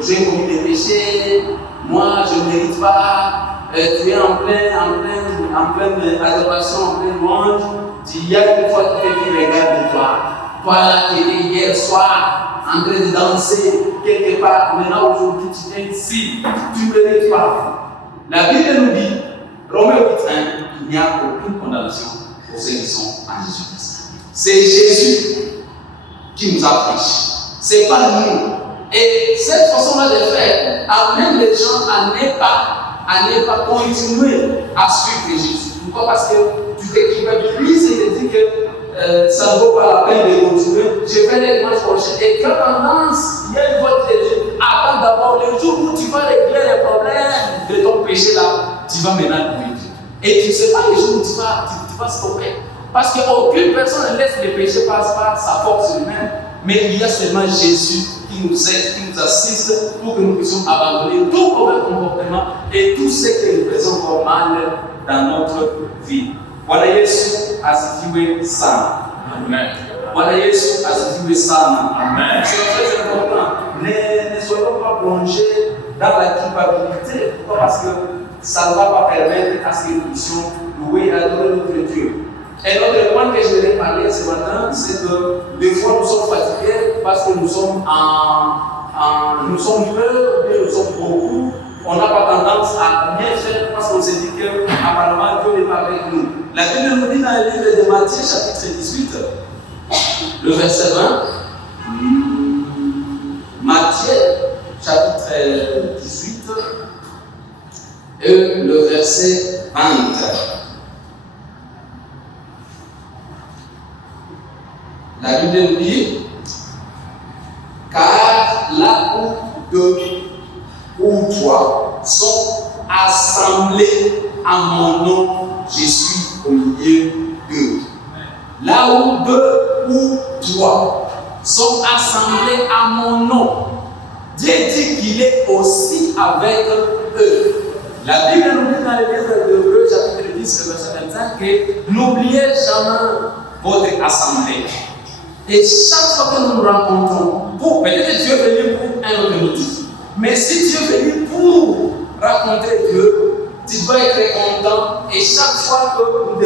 j'ai commis des péchés, moi je ne mérite pas, tu es en pleine adoration, en pleine louange, il y a une fois quelqu'un qui regarde de toi. Toi là qui étais hier soir en train de danser quelque part, maintenant aujourd'hui tu viens ici, tu ne mérites pas. La Bible nous dit, Romains 8:1, il n'y a aucune condamnation pour ceux qui sont en Jésus-Christ. C'est Jésus qui nous affranchit, c'est pas nous. Et cette façon-là de faire amène les gens à ne pas continuer à suivre Jésus. Pourquoi? Parce que tu t'équivablises et te dis que ça ne vaut pas la peine de continuer. Je vais les dimanche prochain. Et tu as tendance, il y a une voix qui te dit, attends d'abord le jour où tu vas régler les problèmes de ton péché là, tu vas maintenant louer Dieu. Et tu ne sais pas le jour où tu vas stopper. Parce qu'aucune personne ne laisse le péché passer par sa force humaine, mais il y a seulement Jésus qui nous aide, qui nous assiste pour que nous puissions abandonner tout mauvais comportement et tout ce que nous faisons comme mal dans notre vie. Bwana Yesu asifiwe sana. Amen. Bwana Yesu asifiwe sana. Amen. C'est très important. Ne soyons pas plongés dans la culpabilité. Pourquoi? Parce que ça ne va pas permettre à ce que nous puissions louer et adorer notre Dieu. Et l'autre point que je voulais parler ce matin, c'est que des fois nous sommes fatigués parce que nous sommes nous sommes peu, mais nous sommes beaucoup. On n'a pas tendance à bien faire parce qu'on se dit qu'apparemment Dieu n'est pas avec nous. La Bible nous dit dans le livre de Matthieu, chapitre 18, le verset 20. Matthieu, chapitre 18, et le verset 20. La Bible nous dit, car là où deux ou trois sont assemblés à mon nom, je suis au milieu d'eux. Là où deux ou trois sont assemblés à mon nom, Dieu dit qu'il est aussi avec eux. La Bible nous dit dans le livre de Hébreux, chapitre 10, verset 25, que n'oubliez jamais votre assemblée. Et chaque fois que nous nous rencontrons, peut-être Dieu est venu pour un autre motif, mais si Dieu est venu pour rencontrer Dieu, tu dois être content. Et chaque fois que nous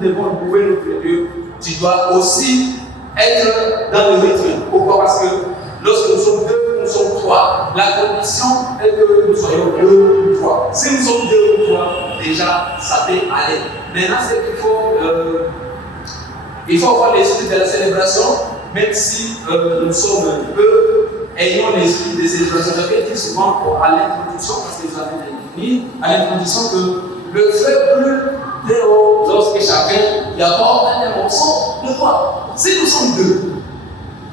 devons louer notre Dieu, tu dois aussi être dans le rythme. Pourquoi? Parce que lorsque nous sommes deux, nous sommes trois, la condition est que nous soyons deux ou trois. Si nous sommes deux ou trois, déjà ça peut aller. Maintenant, c'est qu'il faut. Il faut avoir l'esprit de la célébration, même si nous sommes peu, ayons l'esprit de célébration. J'avais dit souvent à l'introduction, parce que j'avais défini, à l'introduction que le feu brûle très haut lorsque chacun y apporte un morceau de quoi? Si nous sommes deux,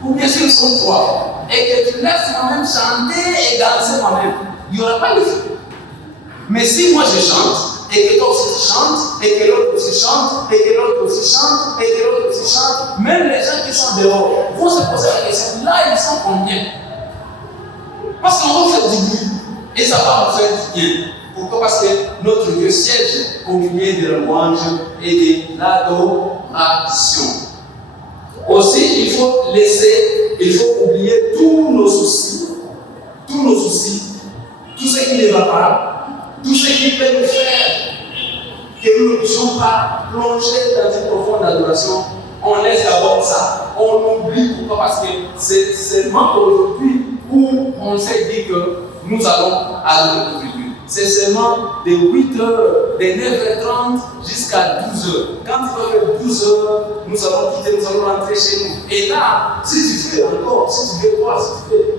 ou bien si nous sommes trois, et que tu laisses moi-même chanter et danser moi-même, il n'y aura pas de feu. Mais si moi je chante, et que toi aussi tu chantes, et que l'autre aussi chante, et que l'autre aussi chante, et que l'autre aussi chante, même les gens qui sont dehors vont se poser la question, là ils sont combien? Parce qu'on va faire du bruit, et ça va nous faire du bien. Pourquoi? Parce que notre Dieu siège au milieu de la louange et de l'adoration. Aussi, il faut oublier tous nos soucis, tout ce qui ne va pas, tout ce qui peut nous faire que nous ne puissions pas plonger dans une profonde adoration. On laisse d'abord ça, on oublie. Pourquoi? Parce que c'est seulement aujourd'hui où on s'est dit que nous allons adorer notre Dieu. C'est seulement de 8h, de 9h30 jusqu'à 12h. Quand il va faire 12h, nous allons quitter, nous allons rentrer chez nous. Et là, si tu fais encore, si tu veux quoi,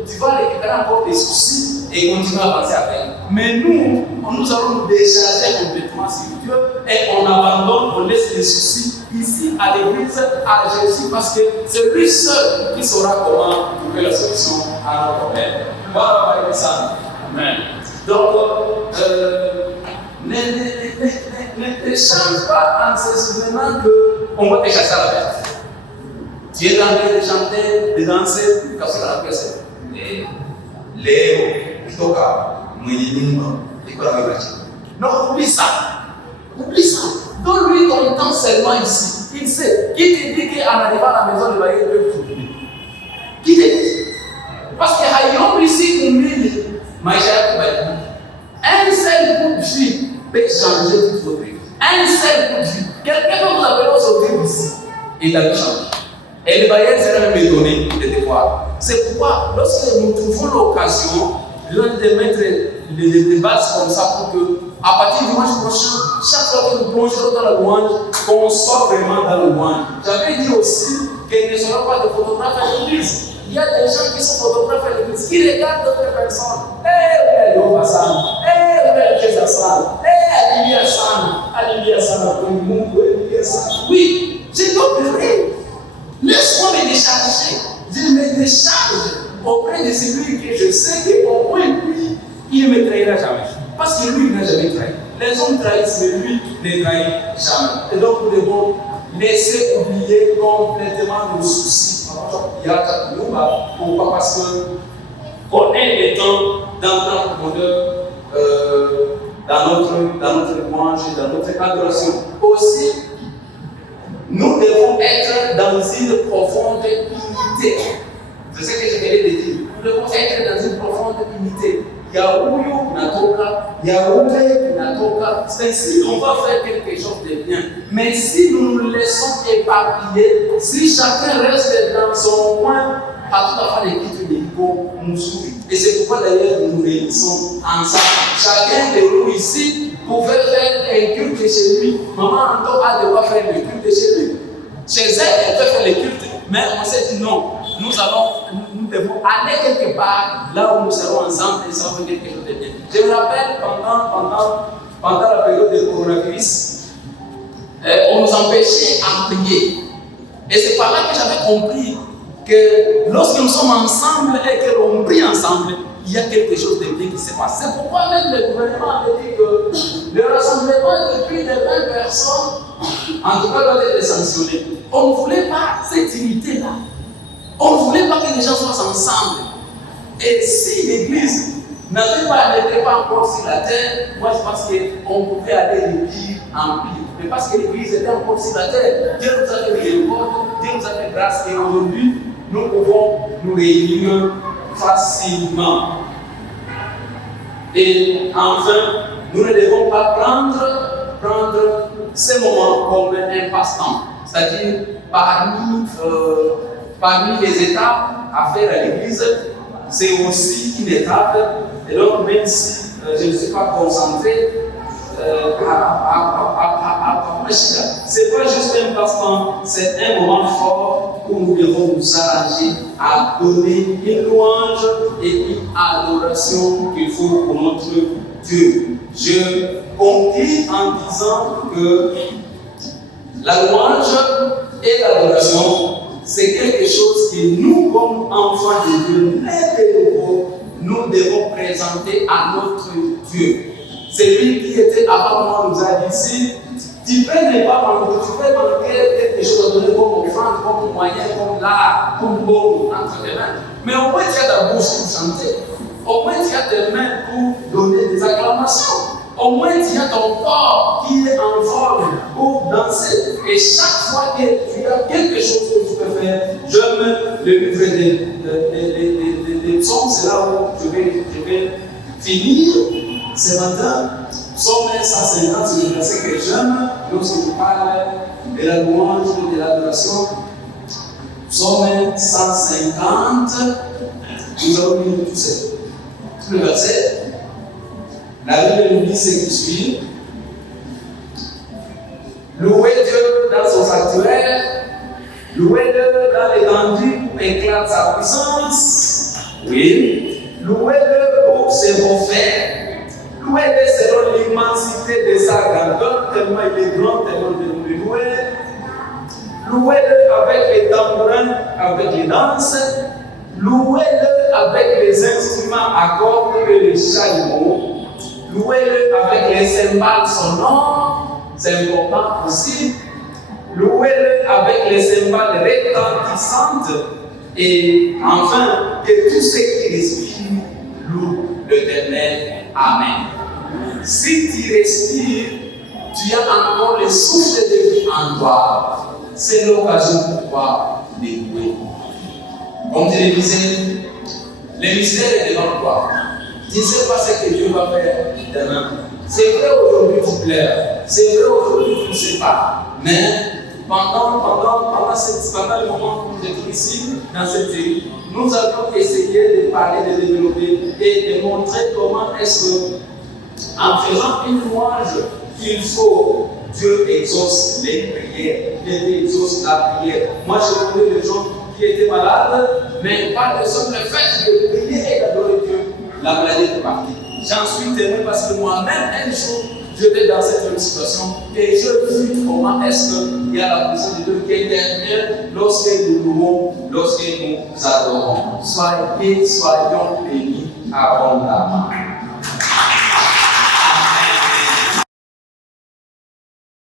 tu vas récupérer encore des soucis et continuer à penser à faire. Mais nous allons nous décharger complètement sur Dieu et on abandonne, on laisse les soucis ici à l'église, à Jésus, parce que c'est lui seul qui saura comment trouver la solution à nos problèmes. Voilà, ça. Amen. Donc, ne chante pas en se souvenant qu'on va te chasser à la bête. Tu es en train de chanter, de danser, parce que la personne. Léo, Toka, Mouinimba, non, oublie ça. Oublie ça. Donne-lui ton temps seulement ici. Il sait. Qui te dit qu'en arrivant à la maison, il va y avoir deux jours? Qui te dit? Parce que ici combien maisha kubali. Un seul coup de fil peut changer toute votre vie. Un seul coup de fil. Quelqu'un peut vous appeler aujourd'hui ici et il a tout changé. Et le bailleur sera même étonné de te voir. C'est pourquoi, lorsque nous trouvons l'occasion, de mettre les bases comme ça pour que, à partir du dimanche prochain, chaque fois que nous plongerons dans la louange, qu'on soit vraiment dans la louange. J'avais dit aussi qu'il ne sera pas de photographes à l'église. Il y a des gens qui sont photographes à l'église, qui regardent d'autres personnes. Eh, où est le Hassan? Eh, où est le Hassan? Eh, Alibia Hassan, oui, je dois pleurer. Laisse-moi me décharger. Je me décharge auprès de celui que je sais qu'au moins lui, il ne me trahira jamais. Parce que lui, il n'a jamais trahi. Les hommes trahissent, mais lui ne trahit jamais. Et donc, nous devons laisser oublier complètement nos soucis. Pourquoi? Parce qu'on est le temps d'entrer en profondeur dans notre louange et dans notre adoration. Aussi, nous devons être dans une profonde unité. C'est ce que je voulais dire. Nous devons être dans une profonde unité. Yaouyo natoka, Yaoundé natoka. C'est ainsi qu'on va faire quelque chose de bien. Mais si nous nous laissons éparpiller, si chacun reste dans son coin, à tout à fait l'équipe de l'Igo nous sourit. Et c'est pourquoi d'ailleurs nous réunissons ensemble. Chacun de nous ici pouvait faire un culte chez lui. Maman Anto a devoir faire le culte chez lui. Chez elle, elle peut faire le culte. Mais on s'est dit non. Nous devons aller quelque part là où nous serons ensemble et ça va faire quelque chose de bien. Je me rappelle pendant la période de coronavirus, on nous empêchait à prier. Et c'est par là que j'avais compris que lorsque nous sommes ensemble et que l'on prie ensemble, il y a quelque chose de bien qui se passe. C'est pourquoi même le gouvernement avait dit que le rassemblement de plus de 20 personnes, en tout cas, doit être sanctionné. On ne voulait pas cette unité-là. On ne voulait pas que les gens soient ensemble. Et si l'Église n'était pas encore sur la terre, moi je pense qu'on pouvait aller de pire en pire. Mais parce que l'Église était encore sur la terre, Dieu nous a fait miséricorde, Dieu nous a fait grâce. Et aujourd'hui, nous pouvons nous réunir facilement. Et enfin, nous ne devons pas prendre ces moments comme un passe-temps. C'est-à-dire, parmi les étapes à faire à l'église, c'est aussi une étape. Et donc, même si je ne suis pas concentré c'est pas juste un passe-temps, c'est un moment fort où nous devons nous arranger à donner une louange et une adoration qu'il faut pour notre Dieu. Je conclue en disant que la louange et l'adoration, c'est quelque chose que nous, comme enfants de Dieu, nous devons présenter à notre Dieu. Celui qui était avant moi nous a dit ici, tu peux ne pas manquer, tu peux manquer quelque chose à donner comme offrande, comme moyen, comme l'art, comme bon entre les mains. Mais au moins tu as ta bouche pour chanter. Au moins tu as tes mains pour donner des acclamations. Au moins tu as ton corps qui est en forme pour danser. Et chaque fois que tu as quelque chose que tu peux faire, j'aime le livre des psaumes, c'est là où je vais finir ce matin. Psaume 150, c'est le verset que j'aime lorsqu'on parle de la louange et de l'adoration. Psaume 150, nous allons lire tout le verset. La Bible nous dit ce qui suit. Louez Dieu dans son sanctuaire, louez-le dans l'étendue où éclate sa puissance. Oui. Louez-le pour ses refaits. Louez-le selon l'immensité de sa grandeur, tellement il est grand, tellement il est loué. Louez-le avec les tambourins, avec les danses. Louez-le avec les instruments à cordes et les chalumeaux. Louez-le avec les cymbales sonores, c'est important aussi. Louez-le avec les cymbales retentissantes. Et enfin, que tout ce qui respire loue l'Éternel. Amen. Si tu respires, tu as encore le souffle de vie en toi. C'est l'occasion pour toi de louer. Comme je le disais, Le mystère est devant toi. Tu ne sais pas ce que Dieu va faire demain. C'est vrai aujourd'hui tu pleures. C'est vrai aujourd'hui tu ne sais pas. Mais pendant le moment où nous étions ici, dans cette série, nous avions essayé de parler, de développer et de montrer comment est-ce que, en faisant une louange qu'il faut, Dieu exauce les prières. Dieu exauce la prière. Moi, je connais des gens qui étaient malades, mais par le simple fait de prier et d'adorer Dieu, la maladie est partie. J'en suis témoin parce que moi-même, un jour, j'étais dans cette même situation et je vis comment est-ce qu'il y a la présence de Dieu qui est derrière lorsque nous louons, lorsque nous adorons. Soyons bénis abondamment.